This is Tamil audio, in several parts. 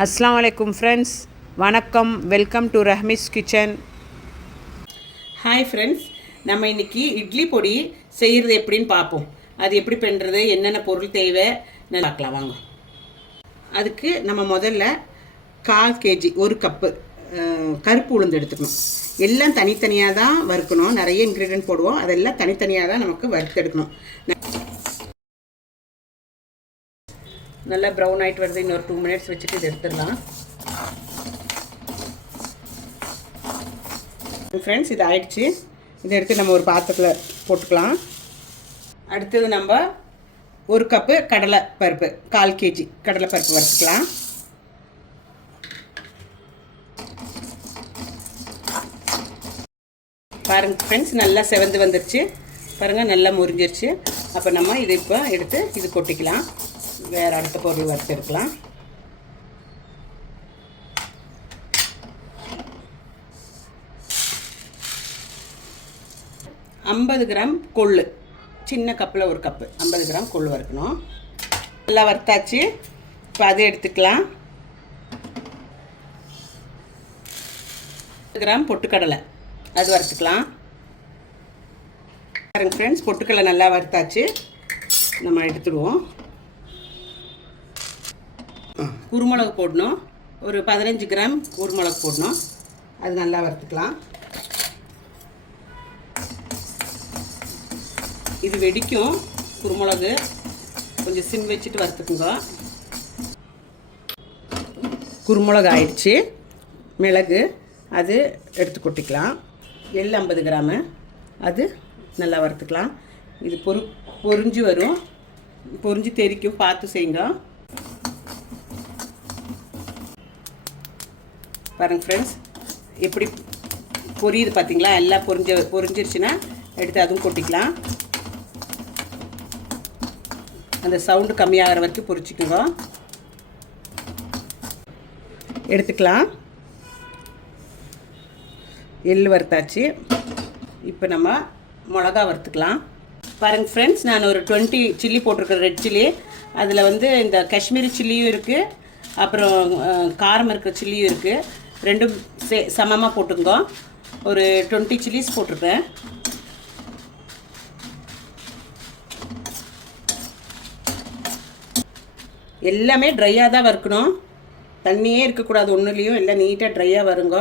அஸ்ஸலாமு அலைக்கும் ஃப்ரெண்ட்ஸ், வணக்கம். Welcome to Rahmi's kitchen. Hi friends, நம்ம இன்றைக்கி இட்லி பொடி செய்கிறது எப்படின்னு பார்ப்போம். அது எப்படி பண்ணுறது, என்னென்ன பொருள் தேவை பார்க்கலாம் வாங்க. அதுக்கு நம்ம முதல்ல 1/4 kg 1 கப்பு கருப்பு உளுந்து எடுத்துக்கணும். எல்லாம் தனித்தனியாக தான் வறுக்கணும். நிறைய இன்க்ரீடியன்ட் போடுவோம், அதெல்லாம் தனித்தனியாக தான் நமக்கு வறுத்தெடுக்கணும். நல்லா ப்ரௌன் ஆகிட்டு வருது. இன்னொரு 2 minutes வச்சுட்டு இது எடுத்துடலாம். ஃப்ரெண்ட்ஸ், இது ஆயிடுச்சு. இதை எடுத்து நம்ம ஒரு பாத்திரத்தில் போட்டுக்கலாம். அடுத்தது நம்ம 1 கப்பு கடலை பருப்பு, 1/4 kg கடலை பருப்பு வறுத்துக்கலாம். பாருங்கள் ஃப்ரெண்ட்ஸ், நல்லா செவந்து வந்துருச்சு. பாருங்கள், நல்லா முறிஞ்சிருச்சு. அப்போ நம்ம இது இப்போ எடுத்து இது கொட்டிக்கலாம். வேறு அடுத்த பொருள் வறுத்து எடுக்கலாம். ஐம்பது கிராம் கொள்ளு, சின்ன கப்பில் 1 கப்பு 50 கிராம் கொள்ளு வறுக்கணும். நல்லா வறுத்தாச்சு. இப்போ அதை எடுத்துக்கலாம். 100 கிராம் பொட்டுக்கடலை, அது வறுத்துக்கலாம். பாருங்க ஃப்ரெண்ட்ஸ், பொட்டுக்கடலை நல்லா வறுத்தாச்சு. நம்ம எடுத்துடுவோம். குருமிளகு போடணும். ஒரு 15 கிராம் குருமிளகு போடணும். அது நல்லா வறுத்துக்கலாம். இது வெடிக்கும் குருமிளகு, கொஞ்சம் சிம் வச்சுட்டு வறுத்துக்குங்க. குருமிளகு ஆயிடுச்சு. மிளகு அது எடுத்து கொட்டிக்கலாம். எள் 50 கிராமு, அது நல்லா வறுத்துக்கலாம். இது பொரிஞ்சு வரும், பொரிஞ்சு தெரிக்கும், பார்த்து செய்யுங்க. பாருங்கள் ஃப்ரெண்ட்ஸ், எப்படி பொரியுது பார்த்தீங்களா? எல்லாம் பொரிஞ்சிருச்சுன்னா எடுத்து அதுவும் கொட்டிக்கலாம். அந்த சவுண்டு கம்மியாகிற வரைக்கும் பொரிச்சிக்குங்க. எடுத்துக்கலாம். எள் வறுத்தாச்சு. இப்போ நம்ம மிளகா வறுத்துக்கலாம். பாருங்கள் ஃப்ரெண்ட்ஸ், நான் ஒரு 20 சில்லி போட்டிருக்கேன், ரெட் சில்லி. அதில் இந்த காஷ்மீரி சில்லியும் இருக்குது, அப்புறம் காரம் இருக்கிற சில்லியும் இருக்குது. ரெண்டும் சமமாக போட்டுங்க. ஒரு 20 சில்லிஸ் போட்டிருக்கேன். எல்லாமே ட்ரையாக தான் வறுக்கணும், தண்ணியே இருக்கக்கூடாது ஒன்றுலேயும். எல்லாம் நீட்டாக ட்ரையாக வருங்க.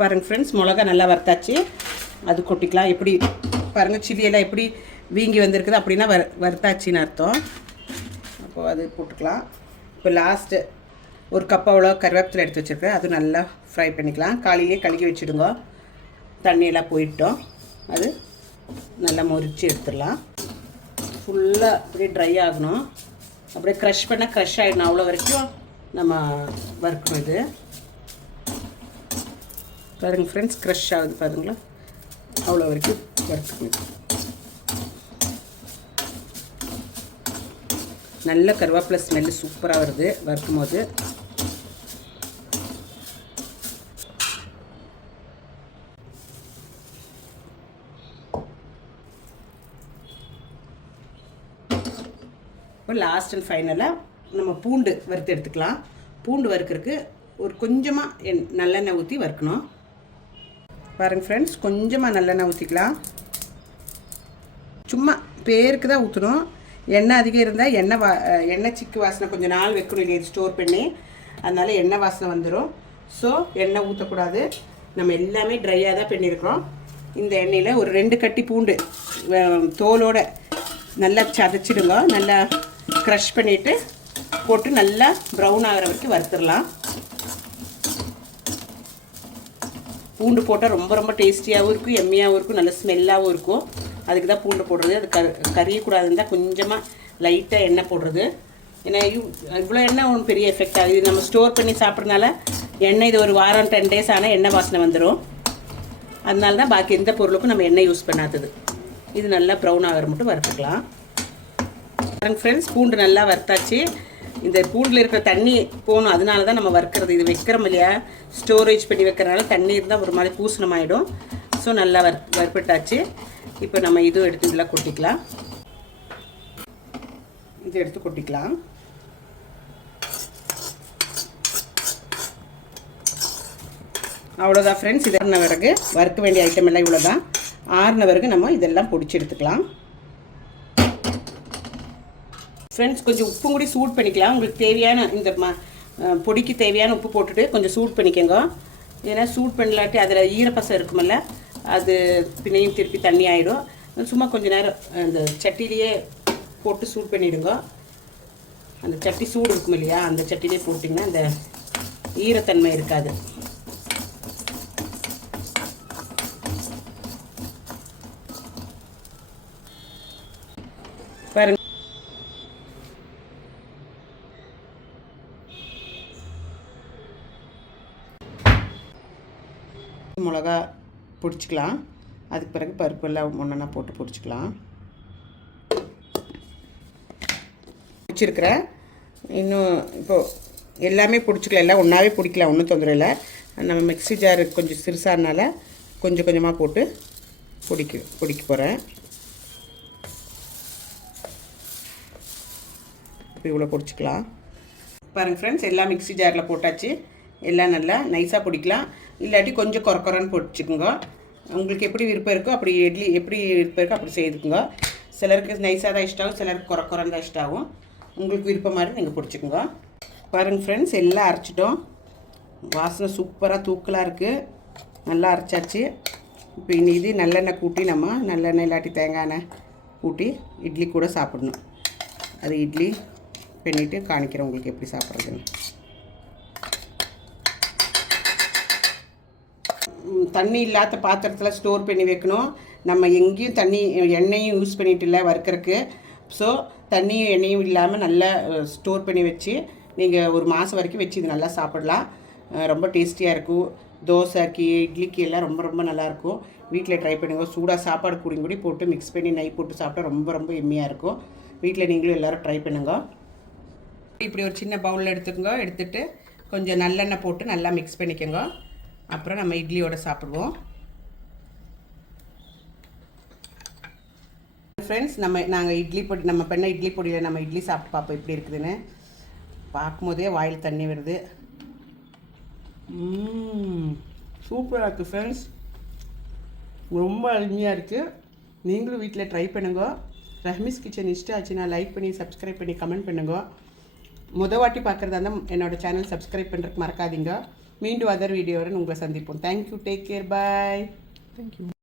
பாருங்கள் ஃப்ரெண்ட்ஸ், மிளகா நல்லா வறுத்தாச்சு. அது கொட்டிக்கலாம். எப்படி பாருங்கள், சில்லியெல்லாம் எப்படி வீங்கி வந்திருக்குது, அப்படின்னா வறுத்தாச்சின்னு அர்த்தம். அப்போது அது போட்டுக்கலாம். இப்போ லாஸ்ட்டு 1 கப் அவ்வளோ கருவேப்பிலை எடுத்து வச்சுருக்கேன், அது நல்லா ஃப்ரை பண்ணிக்கலாம். காலையிலே கழுகி வச்சுடுங்க, தண்ணியெல்லாம் போயிட்டோம். அது நல்லா முறிச்சு எடுத்துடலாம். ஃபுல்லாக அப்படியே ட்ரை ஆகணும். அப்படியே க்ரஷ் பண்ணால் க்ரஷ் ஆகிடணும். அவ்வளோ வரைக்கும் நம்ம வறுக்கணும். இது பாருங்கள் ஃப்ரெண்ட்ஸ், க்ரஷ் ஆகுது பாருங்களா? அவ்வளோ வரைக்கும் வறுக்கணும். நல்ல கருவேப்பிலை ஸ்மெல்லு சூப்பராக வருது வறுக்கும் போது. இப்போ லாஸ்ட் அண்ட் ஃபைனலாக நம்ம பூண்டு வறுத்து எடுத்துக்கலாம். பூண்டு வறுக்கிறதுக்கு ஒரு கொஞ்சமாக நல்லெண்ணெய் ஊற்றி வறுக்கணும். பாருங்கள் ஃப்ரெண்ட்ஸ், கொஞ்சமாக நல்லெண்ணெய் ஊற்றிக்கலாம். சும்மா பேருக்கு தான் ஊற்றணும். எண்ணெய் அதிகம் இருந்தால் எண்ணெய் சிக்கு வாசனை கொஞ்சம் நாள் வைக்கணும் இல்லையா, ஸ்டோர் பண்ணி. அதனால் எண்ணெய் வாசனை வந்துடும். ஸோ எண்ணெய் ஊற்றக்கூடாது. நம்ம எல்லாமே ட்ரையாக தான் பண்ணியிருக்கிறோம். இந்த எண்ணெயில் ஒரு 2 கட்டி பூண்டு தோலோடு நல்லா சதைச்சிடுங்க. நல்லா க்ரஷ் பண்ணிவிட்டு போட்டு நல்லா ப்ரௌன் ஆகிற வரைக்கும் வறுத்துடலாம். பூண்டு போட்டால் ரொம்ப ரொம்ப டேஸ்டியாகவும் இருக்கும், எம்மியாகவும் இருக்கும், நல்ல ஸ்மெல்லாகவும் இருக்கும். அதுக்கு தான் பூண்டு போடுறது. அது கறியக்கூடாதுன்னு தான் கொஞ்சமாக லைட்டாக எண்ணெய் போடுறது. ஏன்னா இவ்வளோ எண்ணெய் ஒன்றும் பெரிய எஃபெக்ட் ஆகுது. இது நம்ம ஸ்டோர் பண்ணி சாப்பிட்றதுனால எண்ணெய் இது ஒரு வாரம் 10 days ஆனால் எண்ணெய் வாசனை வந்துடும். அதனால தான் பாக்கி எந்த பொருளுக்கும் நம்ம எண்ணெய் யூஸ் பண்ணாதது. இது நல்லா ப்ரௌன் ஆகிற மட்டும் வறுத்துக்கலாம். ஃப்ரெண்ட்ஸ், பூண்டு நல்லா வறுத்தாச்சு. இந்த பூண்டில் இருக்கிற தண்ணி போகணும், அதனால தான் நம்ம வறுக்கிறது. இது வைக்கிறோம் இல்லையா, ஸ்டோரேஜ் பண்ணி வைக்கிறனால தண்ணி இருந்தால் ஒரு மாதிரி பூசணமாயிடும். ஸோ நல்லா வறுப்பட்டாச்சு. இப்போ நம்ம இதுவும் எடுத்து இதில் கொட்டிக்கலாம். இது எடுத்து கொட்டிக்கலாம். அவ்வளோதான் ஃப்ரெண்ட்ஸ். இது ஆறின பிறகு வறுக்க வேண்டிய ஐட்டம் எல்லாம் இவ்வளோ தான். ஆறின பிறகு நம்ம இதெல்லாம் பொடிச்சு எடுத்துக்கலாம். ஃப்ரெண்ட்ஸ் கொஞ்சம் உப்பும் கூட சூட் பண்ணிக்கலாம். உங்களுக்கு தேவையான இந்த பொடிக்கு தேவையான உப்பு போட்டுட்டு கொஞ்சம் சூட் பண்ணிக்கோங்க. ஏன்னா சூட் பண்ணலாட்டி அதில் ஈரப்பசம் இருக்குமில்ல, அது பின்னையும் திருப்பி தண்ணி ஆகிடும். சும்மா கொஞ்சம் நேரம் அந்த சட்டிலேயே போட்டு சூட் பண்ணிவிடுங்க. அந்த சட்டி சூடு இருக்கும் இல்லையா, அந்த சட்டிலே போட்டிங்கன்னா அந்த ஈரத்தன்மை இருக்காது. பாருங்க, மிளகா பிடிச்சிக்கலாம். அதுக்கு பிறகு பருப்பெல்லாம் ஒன்றா போட்டு பிடிச்சிக்கலாம். பிடிச்சிருக்கிறேன். இன்னும் இப்போது எல்லாமே பிடிச்சிக்கலாம், எல்லாம் ஒன்றாவே பிடிக்கலாம், ஒன்றும் தொந்தரவு இல்லை. நம்ம மிக்ஸி ஜார் கொஞ்சம் சிறுசானால கொஞ்சம் கொஞ்சமாக போட்டு பிடிக்க போகிறேன். இப்போ இவ்வளோ பிடிச்சிக்கலாம். பாருங்கள் ஃப்ரெண்ட்ஸ், எல்லாம் மிக்ஸி ஜாரில் போட்டாச்சு. எல்லாம் நல்லா நைஸாக பிடிக்கலாம். இல்லாட்டி கொஞ்சம் கொரன்னு பொடிச்சுக்குங்க. உங்களுக்கு எப்படி விருப்பம் இருக்கோ அப்படி இட்லி எப்படி விருப்பம் இருக்கோ அப்படி செய்துக்குங்க. சிலருக்கு நைஸாக தான் இஷ்டம் ஆகும், சிலருக்கு கொரன்னு தான் இஷ்டம் ஆகும். உங்களுக்கு விருப்பம் மாதிரி நீங்கள் பிடிச்சிக்குங்க. பாருங்கள் ஃப்ரெண்ட்ஸ், எல்லாம் அரைச்சிட்டோம். வாசனை சூப்பராக தூக்கலாக இருக்குது. நல்லா அரைச்சாச்சு. இப்போ இனி இது நல்லெண்ணெய் கூட்டி நம்ம நல்லெண்ணெய் இல்லாட்டி தேங்காய் எண்ணெய் கூட்டி இட்லி கூட சாப்பிடணும். அது இட்லி பண்ணிவிட்டு காணிக்கிறேன் உங்களுக்கு எப்படி சாப்பிட்றதுன்னு. தண்ணி இல்லாத பாத்திரத்தில் ஸ்டோர் பண்ணி வைக்கணும். நம்ம எங்கேயும் எண்ணெயும் யூஸ் பண்ணிட்டு இல்லை வறுக்கிறதுக்கு. ஸோ தண்ணியும் எண்ணெயும் இல்லாமல் நல்லா ஸ்டோர் பண்ணி வச்சு நீங்கள் ஒரு மாதம் வரைக்கும் வச்சு இது நல்லா சாப்பிடலாம். ரொம்ப டேஸ்டியாக இருக்கும். தோசைக்கு இட்லிக்கு எல்லாம் ரொம்ப ரொம்ப நல்லாயிருக்கும். வீட்டில் ட்ரை பண்ணுங்க. சூடாக சாப்பாடு கூடி போட்டு மிக்ஸ் பண்ணி நெய் போட்டு சாப்பிட்டா ரொம்ப ரொம்ப எம்மியாக இருக்கும். வீட்டில் நீங்களும் எல்லோரும் ட்ரை பண்ணுங்க. இப்படி ஒரு சின்ன பவுலில் எடுத்துக்கோங்க. எடுத்துகிட்டு கொஞ்சம் நல்லெண்ணெய் போட்டு நல்லா மிக்ஸ் பண்ணிக்கோங்க. அப்புறம் நம்ம இட்லியோடு சாப்பிடுவோம். ஃப்ரெண்ட்ஸ், நாங்கள் இட்லி பொடி நம்ம பண்ண இட்லி பொடியில் நம்ம இட்லி சாப்பிட்டு பார்ப்போம் எப்படி இருக்குதுன்னு. பார்க்கும்போதே வாயில் தண்ணி வருது. சூப்பராக இருக்குது ஃப்ரெண்ட்ஸ். ரொம்ப அருமையாக இருக்குது. நீங்களும் வீட்டில் ட்ரை பண்ணுங்க. ரஹ்மீஸ் கிச்சன் இஷ்டம் ஆச்சுன்னா லைக் பண்ணி சப்ஸ்கிரைப் பண்ணி கமெண்ட் பண்ணுங்க. வாட்டி பார்க்குறதா இருந்தால் என்னோடய சேனல் சப்ஸ்கிரைப் பண்ணுறதுக்கு மறக்காதீங்க. மீண்டும் அதர் வீடியோவுடன் உங்களை சந்திப்போம். Thank you. Take care. Bye. Thank you.